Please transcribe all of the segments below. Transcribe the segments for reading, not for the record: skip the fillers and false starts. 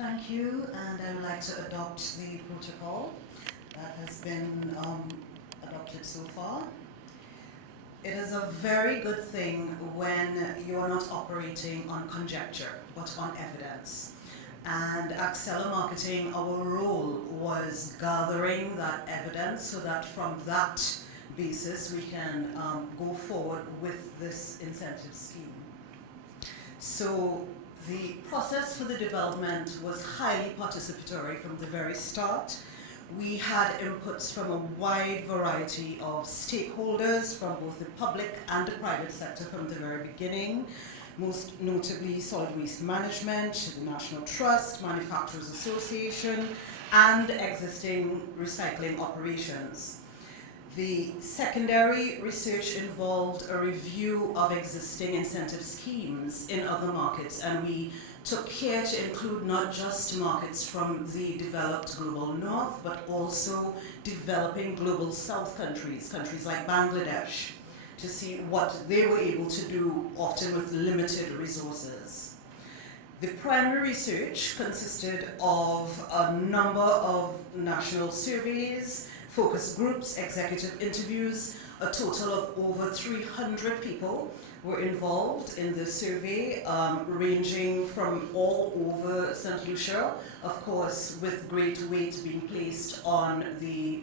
Thank you, and I would like to adopt the protocol that has been adopted so far. It is a very good thing when you're not operating on conjecture, but on evidence. And Accela Marketing, our role was gathering that evidence so that from that basis we can go forward with this incentive scheme. So the process for the development was highly participatory from the very start. We had inputs from a wide variety of stakeholders from both the public and the private sector from the very beginning, most notably Solid Waste Management, the National Trust, Manufacturers Association, and existing recycling operations. The secondary research involved a review of existing incentive schemes in other markets, and we took care to include not just markets from the developed global north, but also developing global south countries, countries like Bangladesh, to see what they were able to do, often with limited resources. The primary research consisted of a number of national surveys, focus groups, executive interviews. A total of over 300 people were involved in the survey, ranging from all over Saint Lucia, of course, with great weight being placed on the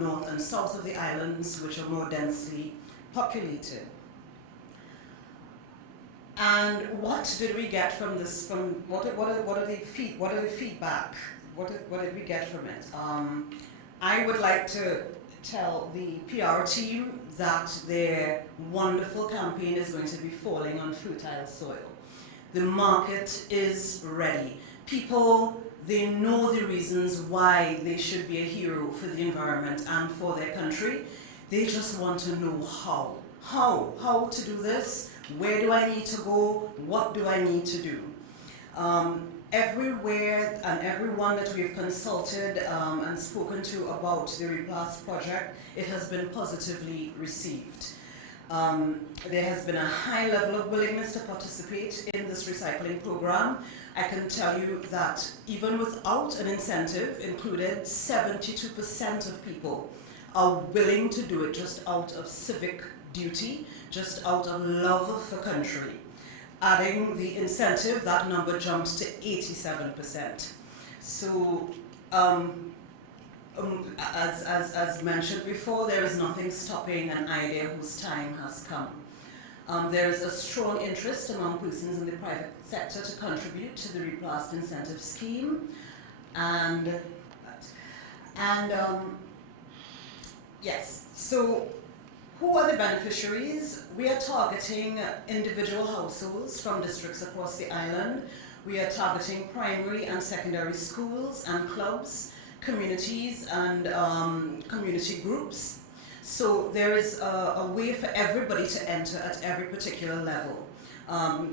north and south of the islands, which are more densely populated. And what did we get from this? What are the feedback? What did we get from it? I would like to tell the PR team that their wonderful campaign is going to be falling on fertile soil. The market is ready. People, they know the reasons why they should be a hero for the environment and for their country. They just want to know how. How to do this? Where do I need to go? What do I need to do? Everywhere and everyone that we've consulted and spoken to about the RePLAST project, it has been positively received. There has been a high level of willingness to participate in this recycling program. I can tell you that even without an incentive included, 72% of people are willing to do it just out of civic duty, just out of love for country. Adding the incentive, that number jumps to 87%. So, as mentioned before, there is nothing stopping an idea whose time has come. There is a strong interest among persons in the private sector to contribute to the RePLAST incentive scheme, yes. So, who are the beneficiaries? We are targeting individual households from districts across the island. We are targeting primary and secondary schools and clubs, communities and community groups. So there is a way for everybody to enter at every particular level.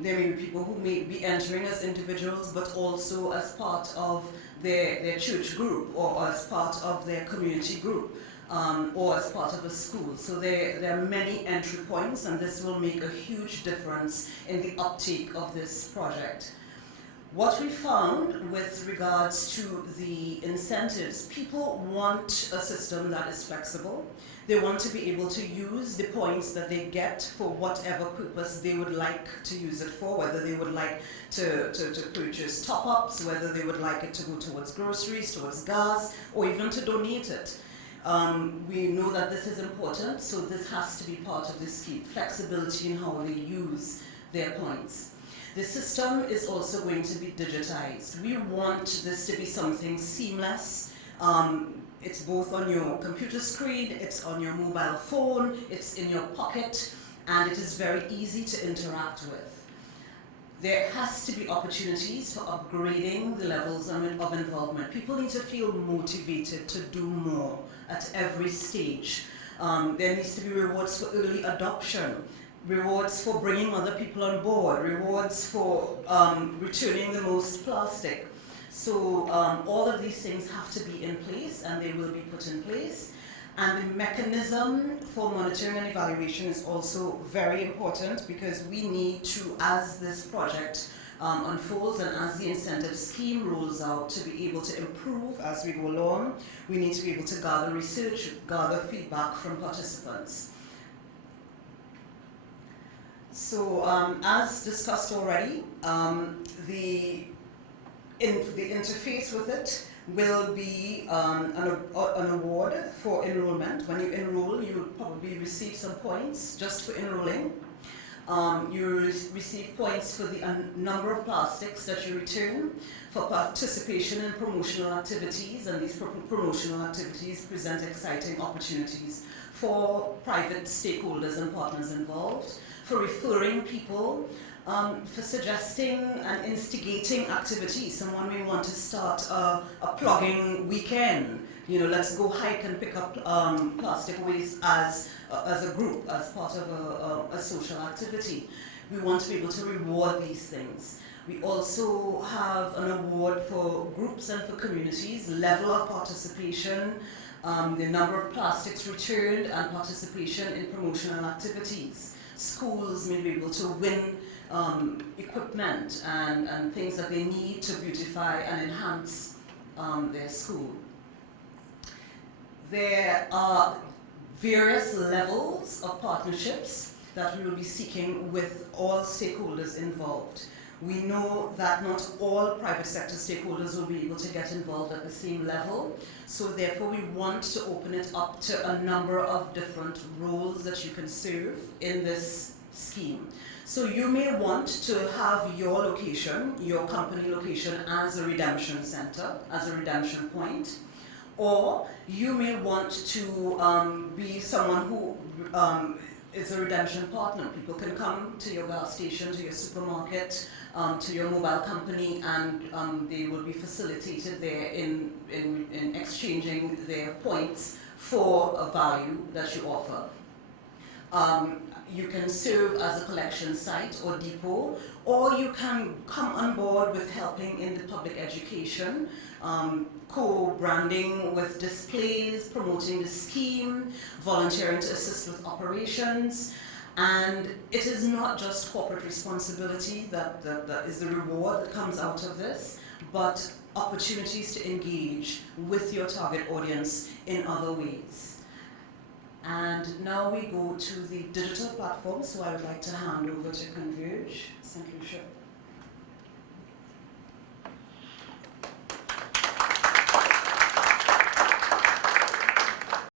There may be people who may be entering as individuals, but also as part of their church group or as part of their community group. Or as part of a school. So there are many entry points, and this will make a huge difference in the uptake of this project. What we found with regards to the incentives, people want a system that is flexible. They want to be able to use the points that they get for whatever purpose they would like to use it for, whether they would like to purchase top-ups, whether they would like it to go towards groceries, towards gas, or even to donate it. We know that this is important, so this has to be part of the scheme, flexibility in how they use their points. The system is also going to be digitized. We want this to be something seamless. It's both on your computer screen, it's on your mobile phone, it's in your pocket, and it is very easy to interact with. There has to be opportunities for upgrading the levels of involvement. People need to feel motivated to do more at every stage. There needs to be rewards for early adoption, rewards for bringing other people on board, rewards for returning the most plastic. So all of these things have to be in place, and they will be put in place. And the mechanism for monitoring and evaluation is also very important, because we need to, as this project unfolds and as the incentive scheme rolls out, to be able to improve as we go along, we need to be able to gather research, gather feedback from participants. So as discussed already, the interface with it will be an award for enrollment. When you enroll, you will probably receive some points just for enrolling. You receive points for the number of plastics that you return, for participation in promotional activities, and these promotional activities present exciting opportunities for private stakeholders and partners involved, for referring people, for suggesting and instigating activities. Someone may want to start a plugging weekend. You know, let's go hike and pick up plastic waste as a group, as part of a social activity. We want to be able to reward these things. We also have an award for groups and for communities, level of participation, the number of plastics returned, and participation in promotional activities. Schools may be able to win equipment and things that they need to beautify and enhance their school. There are various levels of partnerships that we will be seeking with all stakeholders involved. We know that not all private sector stakeholders will be able to get involved at the same level, so therefore we want to open it up to a number of different roles that you can serve in this scheme. So you may want to have your location, your company location, as a redemption center, as a redemption point, or you may want to be someone who is a redemption partner. People can come to your gas station, to your supermarket, to your mobile company, and they will be facilitated there in exchanging their points for a value that you offer. You can serve as a collection site or depot, or you can come on board with helping in the public education, co-branding with displays, promoting the scheme, volunteering to assist with operations. And it is not just corporate responsibility that is the reward that comes out of this, but opportunities to engage with your target audience in other ways. And now we go to the digital platform, so I would like to hand over to Converge, Saint Lucia.